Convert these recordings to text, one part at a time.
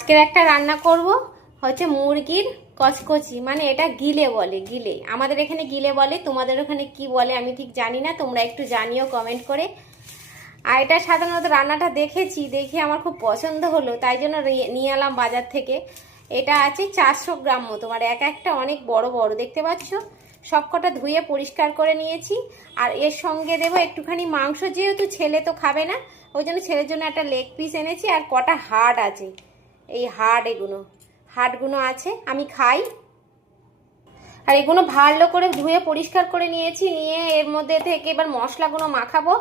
আজকের একটা রান্না করব হচ্ছে মুরগির কচকচি, মানে এটা গিলে বলে, গিলে আমাদের এখানে গিলে বলে, তোমাদের ওখানে কি বলে আমি ঠিক জানি না, তোমরা একটু জানিও কমেন্ট করে। আর এটা সাধারণত রান্নাটা দেখেছি, দেখে আমার খুব পছন্দ হলো, তাই জন্য নিয়ে এলাম বাজার থেকে। এটা আছে 400 গ্রাম মতো, মানে এক একটা অনেক বড় বড় দেখতে পাচ্ছ। সবকটা ধুয়ে পরিষ্কার করে নিয়েছি। আর এর সঙ্গে দেবো একটুখানি মাংস, যেহেতু ছেলে তো খাবে না, ওই জন্য ছেলের জন্য একটা লেগ পিস এনেছি। আর কটা হাড় আছে, এই হাড়গুলো আছে, আমি খাই। আর এগুলো ভালো করে ধুয়ে পরিষ্কার করে নিয়েছি, নিয়ে এর মধ্যে থেকে এবার মশলাগুলো মাখাবো।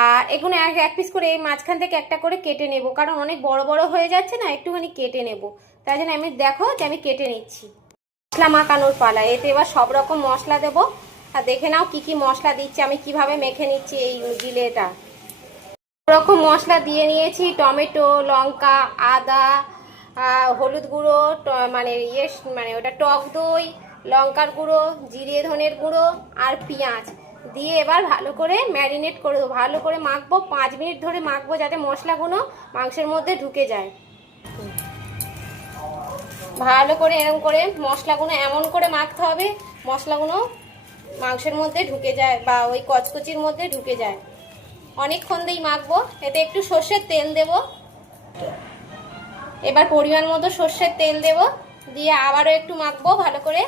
আর এগুলো এক পিস করে এই মাঝখান থেকে একটা করে কেটে নেব, কারণ অনেক বড় বড় হয়ে যাচ্ছে না, একটুখানি কেটে নেব। তাই জন্য আমি দেখো যে আমি কেটে নিচ্ছি। মশলা মাখানোর পালা, এতে এবার সব রকম মশলা দেবো। আর দেখে নাও কি কি মশলা দিচ্ছি, আমি কিভাবে মেখে নিচ্ছি এই গিলেটা। রকম মশলা দিয়ে নিয়েছি, টমেটো, লঙ্কা, আদা, হলুদ গুঁড়ো, মানে মানে ওটা টক দই, লঙ্কার গুঁড়ো, জিরে ধনের গুঁড়ো আর পেঁয়াজ দিয়ে এবার ভালো করে ম্যারিনেট করে দেবো। ভালো করে মাখবো, 5 মিনিট ধরে মাখবো, যাতে মশলাগুলো মাংসের মধ্যে ঢুকে যায়। ভালো করে এরকম করে মশলাগুলো এমন করে মাখতে হবে, মশলাগুলো মাংসের মধ্যে ঢুকে যায় বা ওই কচকচির মধ্যে ঢুকে যায়। অনেকক্ষণ দিয়ে মাখবো। এতে একটু সর্ষের তেল দেব, এবার পরিমাণ মতো সর্ষের তেল দেব, দিয়ে আবারও একটু মাখবো ভালো করে।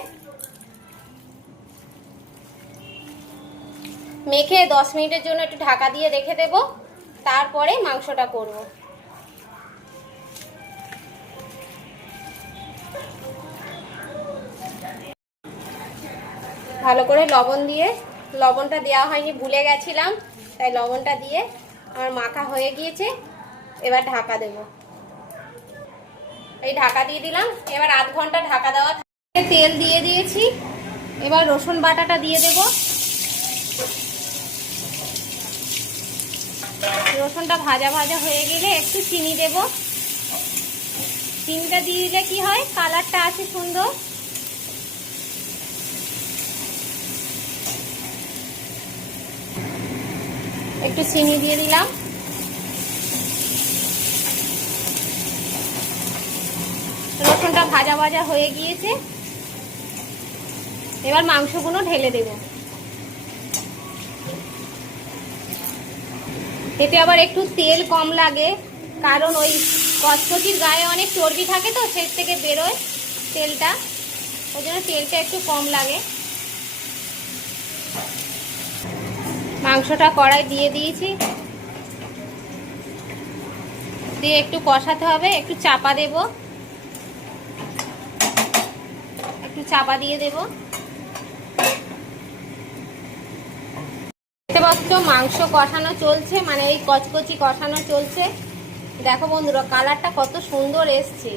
মেখে 10 মিনিটের জন্য একটু ঢাকা দিয়ে রেখে দেব, তারপরে মাংসটা করব। ভালো করে লবণ দিয়ে, লবণটা দেওয়া হয়নি, ভুলে গেছিলাম, তাই লবণটা দিয়ে আমার মাখা হয়ে গিয়েছে। এবার ঢাকা দেব, এই ঢাকা দিয়ে দিলাম। এবার আধ ঘন্টা ঢাকা দেওয়া। তেল দিয়ে দিয়েছি, এবার রসুন বাটাটা দিয়ে দেব। রসুনটা ভাজা ভাজা হয়ে গেলে একটু চিনি দেব। চিনিটা দিয়ে দিলে কি হয়, কালারটা আসে সুন্দর। একটু চিনি দিয়ে দিলাম। রসুনটা ভাজা ভাজা হয়ে গিয়েছে, এবার মাংসগুলো ঢেলে দেব। এতে আবার একটু তেল কম লাগে, কারণ ওই কচকচির গায়ে অনেক চর্বি থাকে, তো সে থেকে বেরোয় তেলটা, ওই জন্য তেলটা একটু কম লাগে। মাংসটা কড়াই দিয়ে দিয়েছি, দিয়ে একটু কষাতে হবে। একটু চাপা দেব, একটু চাপা দিয়ে দেব। দেখতে পাচ্ছ মাংস কষানো চলছে, মানে এই কচকচি কষানো চলছে। দেখো বন্ধুরা, কালারটা কত সুন্দর এসছে।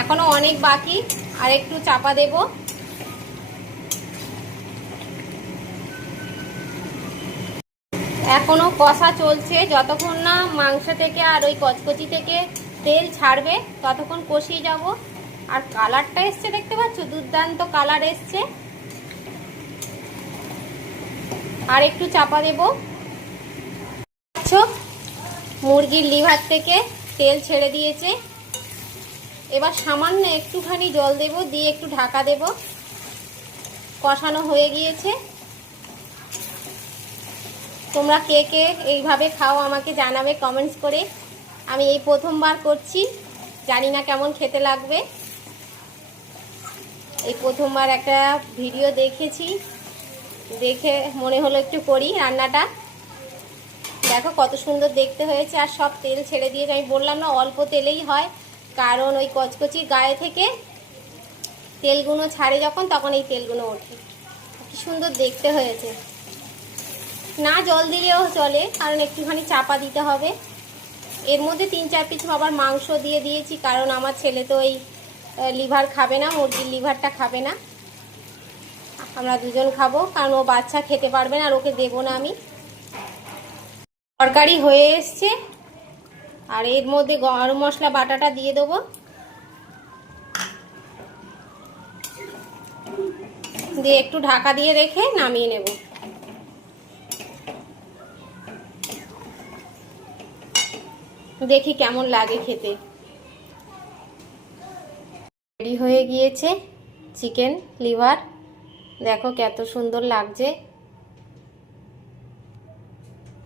এখনো অনেক বাকি, আর একটু চাপা দেব। এখনো কষা চলছে, যতক্ষণ না মাংস থেকে আর ওই কচকচি থেকে তেল ছাড়বে ততক্ষণ কষিয়ে যাব। আর কালারটা এসছে, দেখতে পাচ্ছ, দুর্দান্ত কালার এসছে। আর একটু চাপা দেব। মুরগির লিভার থেকে তেল ছেড়ে দিয়েছে, এবার সামান্য একটুখানি জল দেব, দিয়ে একটু ঢাকা দেব। কষানো হয়ে গিয়েছে। তোমরা কে কে এইভাবে খাও আমাকে জানাবে কমেন্টস করে। আমি এই প্রথমবার করছি, জানি না কেমন খেতে লাগবে। এই প্রথমবার একটা ভিডিও দেখেছি, দেখে মনে হলো একটু করি রান্নাটা। দেখো কত সুন্দর দেখতে হয়েছে, আর সব তেল ছেড়ে দিয়েছে। আমি বললাম না অল্প তেলেই হয়, কারণ ওই কচকচির গায়ে থেকে তেলগুলো ছাড়ে যখন, তখন এই তেলগুলো ওঠে। কি সুন্দর দেখতে হয়েছে। না জল দিলেও চলে, কারণ একটুখানি চাপা দিতে হবে। এর মধ্যে 3-4 পিস আবার মাংস দিয়ে দিয়েছি, কারণ আমার ছেলে তো এই লিভার খাবে না, মুরগির লিভারটা খাবে না। আমরা দুজন খাবো, কারণ ও বাচ্চা খেতে পারবে না, আর ওকে দেবো না আমি। তরকারি হয়ে এসছে, আর এর মধ্যে গরম মশলা বাটাটা দিয়ে দেবো। দিয়ে একটু ঢাকা দিয়ে রেখে নামিয়ে নেব। দেখি কেমন লাগে খেতে। রেডি হয়ে গিয়েছে চিকেন লিভার, দেখো কত সুন্দর লাগছে।